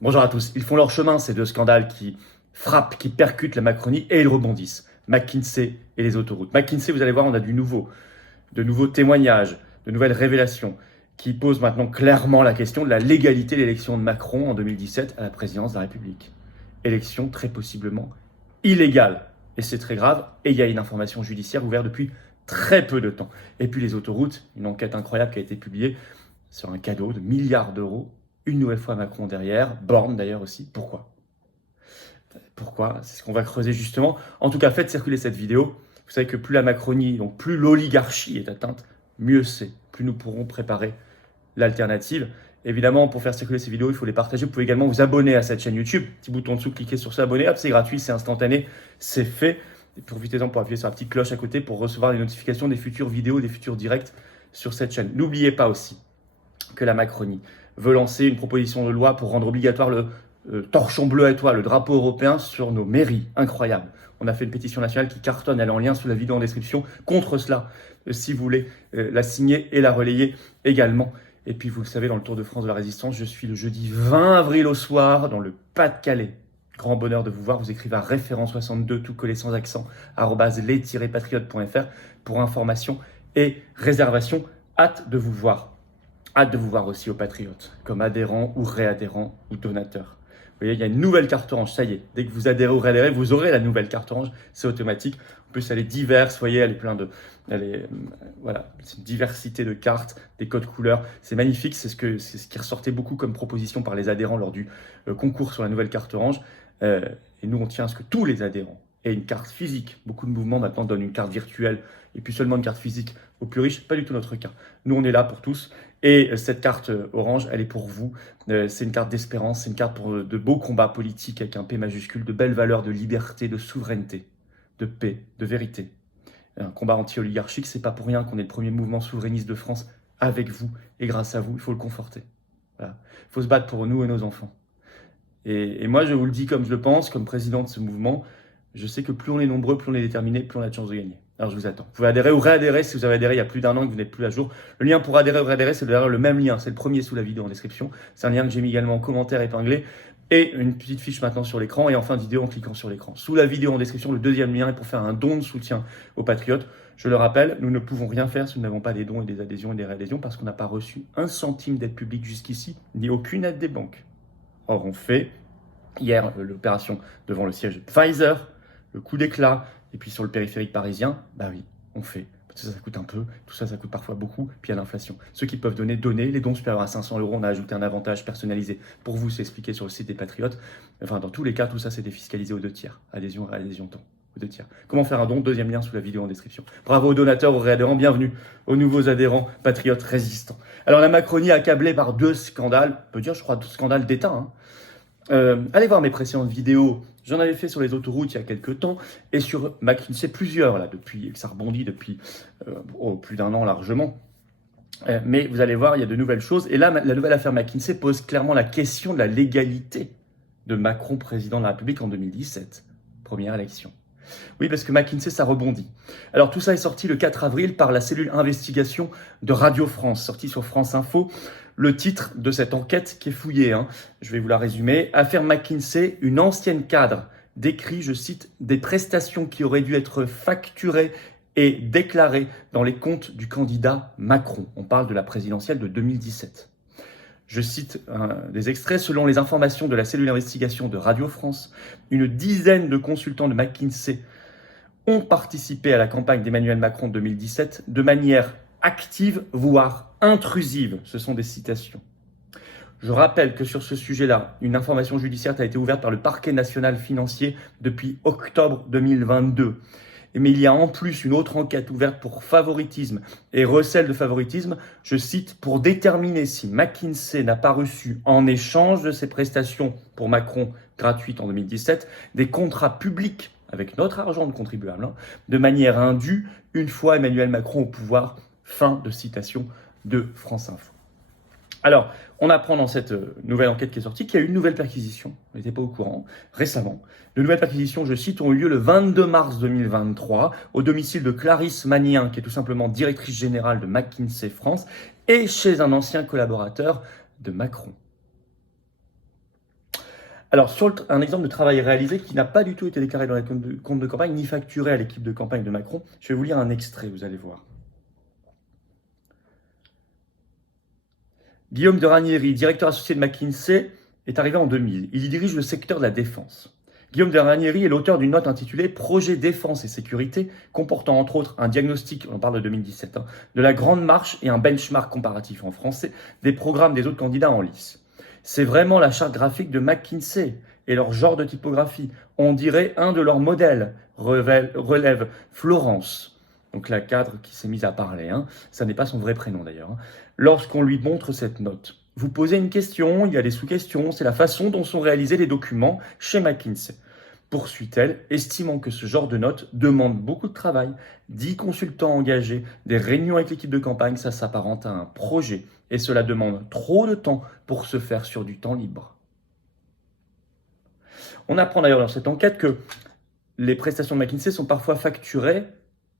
Bonjour à tous. Ils font leur chemin, ces deux scandales qui frappent, qui percutent la Macronie et ils rebondissent. McKinsey et les autoroutes. McKinsey, vous allez voir, on a de nouveaux témoignages, de nouvelles révélations qui posent maintenant clairement la question de la légalité de l'élection de Macron en 2017 à la présidence de la République. Élection très possiblement illégale. Et c'est très grave. Et il y a une information judiciaire ouverte depuis très peu de temps. Et puis les autoroutes, une enquête incroyable qui a été publiée sur un cadeau de milliards d'euros. Une nouvelle fois Macron derrière, Borne d'ailleurs aussi. Pourquoi? Pourquoi? C'est ce qu'on va creuser justement. En tout cas, faites circuler cette vidéo. Vous savez que plus la Macronie, donc plus l'oligarchie est atteinte, mieux c'est. Plus nous pourrons préparer l'alternative. Évidemment, pour faire circuler ces vidéos, il faut les partager. Vous pouvez également vous abonner à cette chaîne YouTube. Petit bouton en dessous, cliquez sur s'abonner. Hop, c'est gratuit, c'est instantané, c'est fait. Et profitez-en pour appuyer sur la petite cloche à côté pour recevoir les notifications des futures vidéos, des futurs directs sur cette chaîne. N'oubliez pas aussi que la Macronie veut lancer une proposition de loi pour rendre obligatoire le torchon bleu à étoile, le drapeau européen sur nos mairies. Incroyable. On a fait une pétition nationale qui cartonne, elle est en lien sous la vidéo en description. Contre cela, si vous voulez la signer et la relayer également. Et puis vous le savez, dans le Tour de France de la Résistance, je suis le jeudi 20 avril au soir dans le Pas-de-Calais. Grand bonheur de vous voir. Vous écrivez à référent 62, tout collé sans accent, @les-patriotes.fr pour information et réservation. Hâte de vous voir. Hâte de vous voir aussi aux Patriotes, comme adhérents ou réadhérents ou donateurs. Vous voyez, il y a une nouvelle carte orange, ça y est. Dès que vous adhérez ou réadhérez, vous aurez la nouvelle carte orange, c'est automatique. En plus, elle est diverse, vous voyez, elle est plein de... voilà, c'est une diversité de cartes, des codes couleurs. C'est magnifique, c'est ce qui ressortait beaucoup comme proposition par les adhérents lors du concours sur la nouvelle carte orange. Et nous, on tient à ce que tous les adhérents aient une carte physique. Beaucoup de mouvements maintenant donnent une carte virtuelle et puis seulement une carte physique aux plus riches. Pas du tout notre cas. Nous, on est là pour tous. Et cette carte orange, elle est pour vous. C'est une carte d'espérance, c'est une carte pour de beaux combats politiques avec un P majuscule, de belles valeurs de liberté, de souveraineté, de paix, de vérité. Un combat anti-oligarchique, c'est pas pour rien qu'on est le premier mouvement souverainiste de France avec vous et grâce à vous. Il faut le conforter. Voilà. Il faut se battre pour nous et nos enfants. Et moi, je vous le dis comme je le pense, comme président de ce mouvement, je sais que plus on est nombreux, plus on est déterminé, plus on a de chances de gagner. Alors je vous attends. Vous pouvez adhérer ou réadhérer si vous avez adhéré il y a plus d'un an et que vous n'êtes plus à jour. Le lien pour adhérer ou réadhérer, c'est le même lien. C'est le premier sous la vidéo en description. C'est un lien que j'ai mis également en commentaire épinglé. Et une petite fiche maintenant sur l'écran et en fin de vidéo en cliquant sur l'écran. Sous la vidéo en description, le deuxième lien est pour faire un don de soutien aux Patriotes. Je le rappelle, nous ne pouvons rien faire si nous n'avons pas des dons et des adhésions et des réadhésions parce qu'on n'a pas reçu un centime d'aide publique jusqu'ici, ni aucune aide des banques. Or, on fait hier l'opération devant le siège de Pfizer, le coup d'éclat, et puis sur le périphérique parisien, bah oui, on fait. Tout ça, ça coûte un peu, tout ça, ça coûte parfois beaucoup, puis il y a l'inflation. Ceux qui peuvent donner, donnez. Les dons supérieurs à 500 €, on a ajouté un avantage personnalisé pour vous, c'est expliqué sur le site des Patriotes. Enfin, dans tous les cas, tout ça, c'est défiscalisé aux 2/3. Adhésion, réadhésion, don. Aux 2/3. Comment faire un don? Deuxième lien sous la vidéo en description. Bravo aux donateurs, aux réadhérents, bienvenue aux nouveaux adhérents Patriotes résistants. Alors, la Macronie accablée par deux scandales, on peut dire, je crois, deux scandales d'État, hein. Allez voir mes précédentes vidéos, j'en avais fait sur les autoroutes il y a quelques temps, et sur McKinsey plusieurs, là, depuis que ça rebondit depuis plus d'un an largement. Mais vous allez voir, il y a de nouvelles choses. Et là, la nouvelle affaire McKinsey pose clairement la question de la légalité de Macron président de la République en 2017, première élection. Oui, parce que McKinsey, ça rebondit. Alors tout ça est sorti le 4 avril par la cellule investigation de Radio France, sortie sur France Info. Le titre de cette enquête qui est fouillée, hein, je vais vous la résumer. Affaire McKinsey, une ancienne cadre décrit, je cite, des prestations qui auraient dû être facturées et déclarées dans les comptes du candidat Macron. On parle de la présidentielle de 2017. Je cite des extraits. Selon les informations de la cellule d'investigation de Radio France, une dizaine de consultants de McKinsey ont participé à la campagne d'Emmanuel Macron de 2017 de manière active, voire intrusive. Ce sont des citations. Je rappelle que sur ce sujet-là, une information judiciaire a été ouverte par le parquet national financier depuis octobre 2022. Mais il y a en plus une autre enquête ouverte pour favoritisme et recel de favoritisme, je cite, pour déterminer si McKinsey n'a pas reçu en échange de ses prestations pour Macron gratuites en 2017 des contrats publics avec notre argent de contribuable, hein, de manière indue, une fois Emmanuel Macron au pouvoir. Fin de citation de France Info. Alors, on apprend dans cette nouvelle enquête qui est sortie qu'il y a eu une nouvelle perquisition, on n'était pas au courant, récemment. De nouvelles perquisitions, je cite, ont eu lieu le 22 mars 2023 au domicile de Clarisse Magnien, qui est tout simplement directrice générale de McKinsey France, et chez un ancien collaborateur de Macron. Alors, un exemple de travail réalisé qui n'a pas du tout été déclaré dans les comptes de campagne, ni facturé à l'équipe de campagne de Macron, je vais vous lire un extrait, vous allez voir. Guillaume de Ranieri, directeur associé de McKinsey, est arrivé en 2000. Il y dirige le secteur de la défense. Guillaume de Ranieri est l'auteur d'une note intitulée Projet défense et sécurité, comportant entre autres un diagnostic, on parle de 2017, de la grande marche et un benchmark comparatif en français des programmes des autres candidats en lice. C'est vraiment la charte graphique de McKinsey et leur genre de typographie. On dirait un de leurs modèles, relève Florence. Donc la cadre qui s'est mise à parler, ça n'est pas son vrai prénom d'ailleurs. Lorsqu'on lui montre cette note, vous posez une question, il y a des sous-questions, c'est la façon dont sont réalisés les documents chez McKinsey. Poursuit-elle, estimant que ce genre de note demande beaucoup de travail, 10 consultants engagés, des réunions avec l'équipe de campagne, ça s'apparente à un projet et cela demande trop de temps pour se faire sur du temps libre. On apprend d'ailleurs dans cette enquête que les prestations de McKinsey sont parfois facturées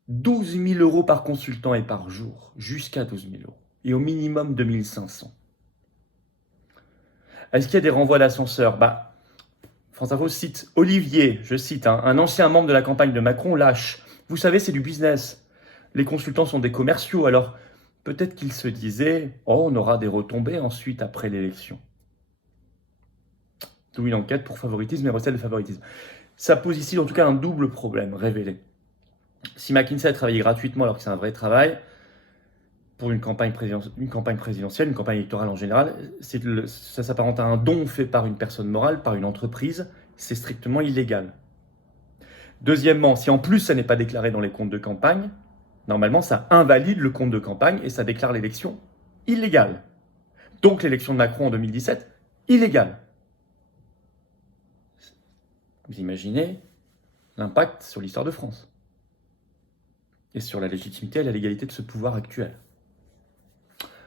12 000 euros par consultant et par jour, jusqu'à 12 000 euros, et au minimum 2 500. Est-ce qu'il y a des renvois d'ascenseur ? France Info cite Olivier, je cite, un ancien membre de la campagne de Macron lâche. Vous savez, c'est du business. Les consultants sont des commerciaux, alors peut-être qu'il se disait « Oh, on aura des retombées ensuite après l'élection ». D'où une enquête pour favoritisme et recel de favoritisme. Ça pose ici en tout cas un double problème révélé. Si McKinsey a travaillé gratuitement alors que c'est un vrai travail, pour une campagne présidentielle, une campagne électorale en général, ça s'apparente à un don fait par une personne morale, par une entreprise, c'est strictement illégal. Deuxièmement, si en plus ça n'est pas déclaré dans les comptes de campagne, normalement ça invalide le compte de campagne et ça déclare l'élection illégale. Donc l'élection de Macron en 2017, illégale. Vous imaginez l'impact sur l'histoire de France et sur la légitimité et la légalité de ce pouvoir actuel.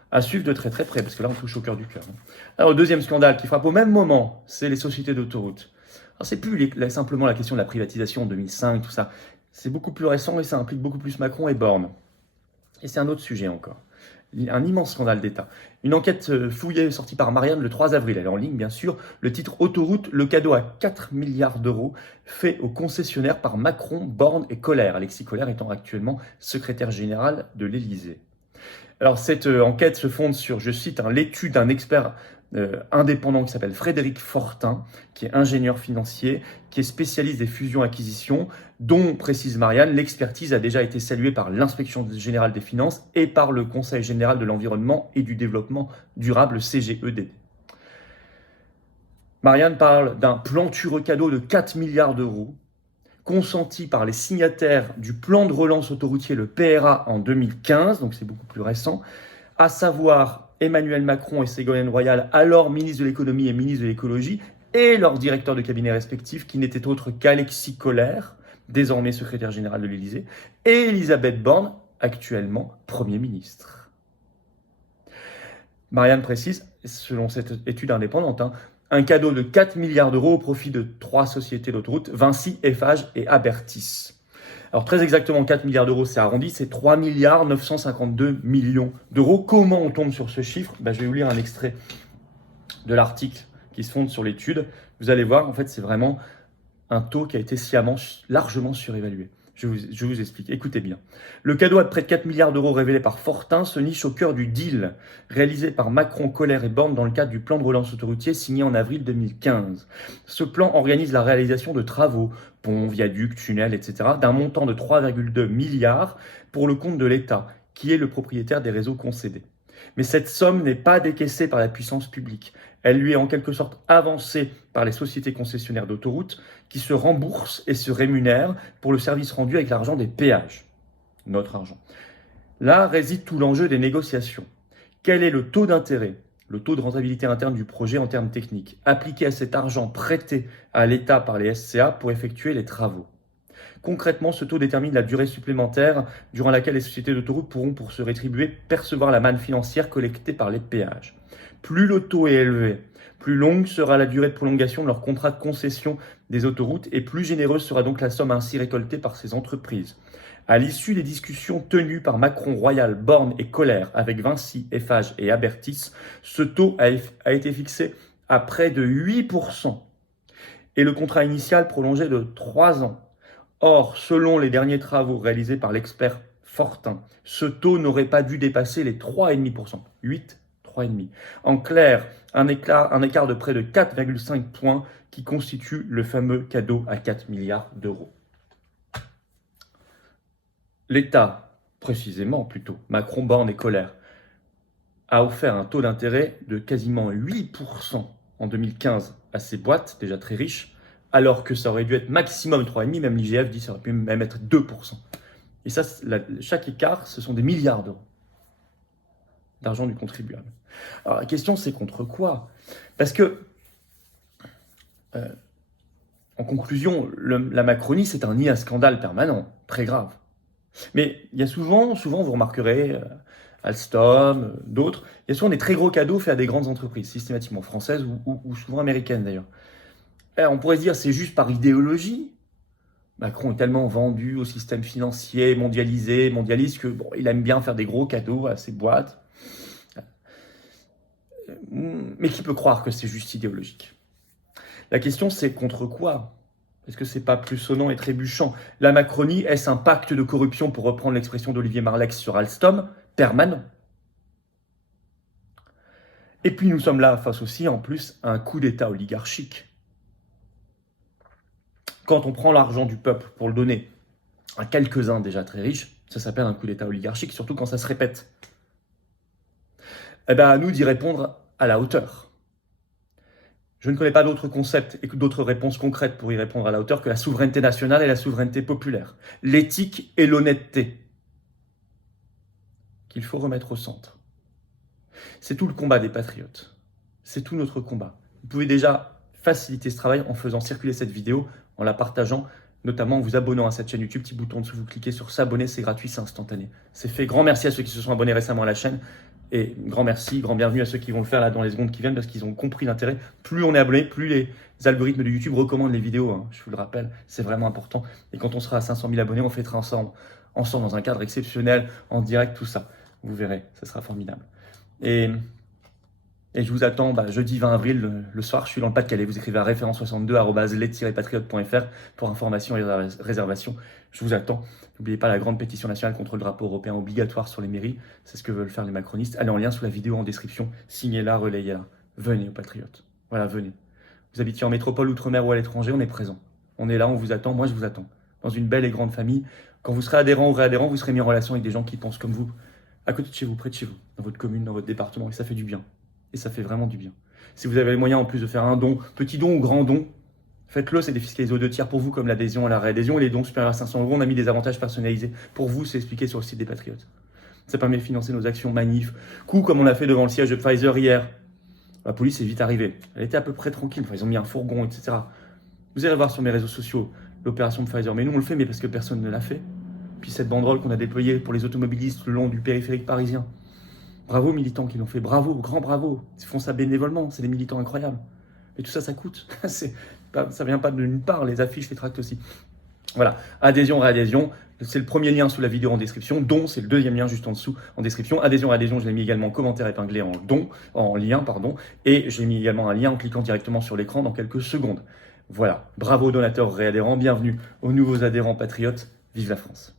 À suivre de très très près, parce que là on touche au cœur du cœur. Alors le deuxième scandale qui frappe au même moment, c'est les sociétés d'autoroutes. Alors c'est plus simplement la question de la privatisation en 2005, tout ça. C'est beaucoup plus récent et ça implique beaucoup plus Macron et Borne. Et c'est un autre sujet encore. Un immense scandale d'État. Une enquête fouillée sortie par Marianne le 3 avril, elle est en ligne bien sûr, le titre Autoroute, le cadeau à 4 milliards d'euros fait aux concessionnaires par Macron, Borne et Colère, Alexis Colère étant actuellement secrétaire général de l'Élysée. Alors cette enquête se fonde sur, je cite, l'étude d'un expert indépendant qui s'appelle Frédéric Fortin, qui est ingénieur financier, qui est spécialiste des fusions-acquisitions, dont, précise Marianne, l'expertise a déjà été saluée par l'Inspection générale des finances et par le Conseil général de l'environnement et du développement durable, CGEDD. Marianne parle d'un plantureux cadeau de 4 milliards d'euros, consenti par les signataires du plan de relance autoroutier, le PRA, en 2015, donc c'est beaucoup plus récent, à savoir Emmanuel Macron et Ségolène Royal, alors ministre de l'économie et ministre de l'écologie, et leurs directeurs de cabinet respectifs, qui n'étaient autres qu'Alexis Colère, désormais secrétaire général de l'Élysée, et Elisabeth Borne, actuellement Premier ministre. Marianne précise, selon cette étude indépendante, un cadeau de 4 milliards d'euros au profit de 3 sociétés d'autoroutes, Vinci, Eiffage et Abertis. Alors très exactement 4 milliards d'euros, c'est arrondi, c'est 3 milliards 952 millions d'euros. Comment on tombe sur ce chiffre ? Je vais vous lire un extrait de l'article qui se fonde sur l'étude. Vous allez voir, en fait, c'est vraiment un taux qui a été largement surévalué. Je vous explique, écoutez bien. Le cadeau à près de 4 milliards d'euros révélé par Fortin se niche au cœur du deal réalisé par Macron, Colère et Borne dans le cadre du plan de relance autoroutier signé en avril 2015. Ce plan organise la réalisation de travaux, ponts, viaducs, tunnels, etc., d'un montant de 3,2 milliards pour le compte de l'État, qui est le propriétaire des réseaux concédés. Mais cette somme n'est pas décaissée par la puissance publique. Elle lui est en quelque sorte avancée par les sociétés concessionnaires d'autoroutes qui se remboursent et se rémunèrent pour le service rendu avec l'argent des péages. Notre argent. Là réside tout l'enjeu des négociations. Quel est le taux d'intérêt, le taux de rentabilité interne du projet en termes techniques, appliqué à cet argent prêté à l'État par les SCA pour effectuer les travaux ? Concrètement, ce taux détermine la durée supplémentaire durant laquelle les sociétés d'autoroutes pourront, pour se rétribuer, percevoir la manne financière collectée par les péages. Plus le taux est élevé, plus longue sera la durée de prolongation de leur contrat de concession des autoroutes et plus généreuse sera donc la somme ainsi récoltée par ces entreprises. À l'issue des discussions tenues par Macron, Royal, Borne et Colère avec Vinci, Eiffage et Abertis, ce taux a été fixé à près de 8%. et le contrat initial prolongé de 3 ans. Or, selon les derniers travaux réalisés par l'expert Fortin, ce taux n'aurait pas dû dépasser les 3,5%. 8, 3,5%. En clair, un écart de près de 4,5 points qui constitue le fameux cadeau à 4 milliards d'euros. L'État, précisément plutôt, Macron, Borne et Colère, a offert un taux d'intérêt de quasiment 8% en 2015 à ces boîtes, déjà très riches, alors que ça aurait dû être maximum 3,5%, même l'IGF dit que ça aurait pu même être 2%. Et ça, chaque écart, ce sont des milliards d'euros d'argent du contribuable. Alors la question, c'est contre quoi? Parce que, en conclusion, la Macronie, c'est un nid à scandale permanent, très grave. Mais il y a souvent vous remarquerez, Alstom, d'autres, il y a souvent des très gros cadeaux faits à des grandes entreprises, systématiquement françaises ou souvent américaines d'ailleurs. On pourrait se dire c'est juste par idéologie. Macron est tellement vendu au système financier mondialiste que bon, il aime bien faire des gros cadeaux à ses boîtes. Mais qui peut croire que c'est juste idéologique? La question c'est contre quoi? Est-ce que c'est pas plus sonnant et trébuchant? La Macronie, est-ce un pacte de corruption, pour reprendre l'expression d'Olivier Marleix sur Alstom, permanent? Et puis nous sommes là face aussi, en plus, à un coup d'État oligarchique. Quand on prend l'argent du peuple pour le donner à quelques-uns déjà très riches, ça s'appelle un coup d'État oligarchique, surtout quand ça se répète. Eh bien, à nous d'y répondre à la hauteur. Je ne connais pas d'autres concepts et d'autres réponses concrètes pour y répondre à la hauteur que la souveraineté nationale et la souveraineté populaire, l'éthique et l'honnêteté qu'il faut remettre au centre. C'est tout le combat des patriotes. C'est tout notre combat. Vous pouvez déjà faciliter ce travail en faisant circuler cette vidéo, en la partageant, notamment en vous abonnant à cette chaîne YouTube. Petit bouton en dessous, vous cliquez sur s'abonner, c'est gratuit, c'est instantané. C'est fait. Grand merci à ceux qui se sont abonnés récemment à la chaîne. Et grand merci, grand bienvenue à ceux qui vont le faire là dans les secondes qui viennent parce qu'ils ont compris l'intérêt. Plus on est abonné, plus les algorithmes de YouTube recommandent les vidéos. Hein, je vous le rappelle, c'est vraiment important. Et quand on sera à 500 000 abonnés, on fêtera ensemble dans un cadre exceptionnel, en direct, tout ça. Vous verrez, ça sera formidable. Et je vous attends jeudi 20 avril, le soir, je suis dans le Pas-de-Calais. Vous écrivez à référence62@les-patriotes.fr pour information et réservation. Je vous attends. N'oubliez pas la grande pétition nationale contre le drapeau européen obligatoire sur les mairies. C'est ce que veulent faire les macronistes. Allez en lien sous la vidéo en description. Signez-la, relayez-la. Venez aux patriotes. Voilà, venez. Vous habitez en métropole, outre-mer ou à l'étranger, on est présent. On est là, on vous attend. Moi, je vous attends. Dans une belle et grande famille. Quand vous serez adhérent ou réadhérent, vous serez mis en relation avec des gens qui pensent comme vous, à côté de chez vous, près de chez vous, dans votre commune, dans votre département. Et ça fait du bien. Et ça fait vraiment du bien. Si vous avez les moyens en plus de faire un don, petit don ou grand don, faites-le, c'est défiscalisé aux 2 tiers pour vous, comme l'adhésion et la réadhésion. Et les dons supérieurs à 500 €, on a mis des avantages personnalisés pour vous, c'est expliqué sur le site des Patriotes. Ça permet de financer nos actions manifs. Coup, comme on l'a fait devant le siège de Pfizer hier. La police est vite arrivée. Elle était à peu près tranquille. Enfin, ils ont mis un fourgon, etc. Vous irez voir sur mes réseaux sociaux l'opération de Pfizer. Mais nous, on le fait, mais parce que personne ne l'a fait. Puis cette banderole qu'on a déployée pour les automobilistes le long du périphérique parisien. Bravo aux militants qui l'ont fait, bravo, grand bravo. Ils font ça bénévolement, c'est des militants incroyables. Mais tout ça, ça coûte. Ça vient pas de nulle part, les affiches, les tracts aussi. Voilà, adhésion, réadhésion, c'est le premier lien sous la vidéo en description. Don, c'est le deuxième lien juste en dessous en description. Adhésion, réadhésion, je l'ai mis également en commentaire épinglé en lien. Et j'ai mis également un lien en cliquant directement sur l'écran dans quelques secondes. Voilà, bravo aux donateurs réadhérents, bienvenue aux nouveaux adhérents patriotes. Vive la France.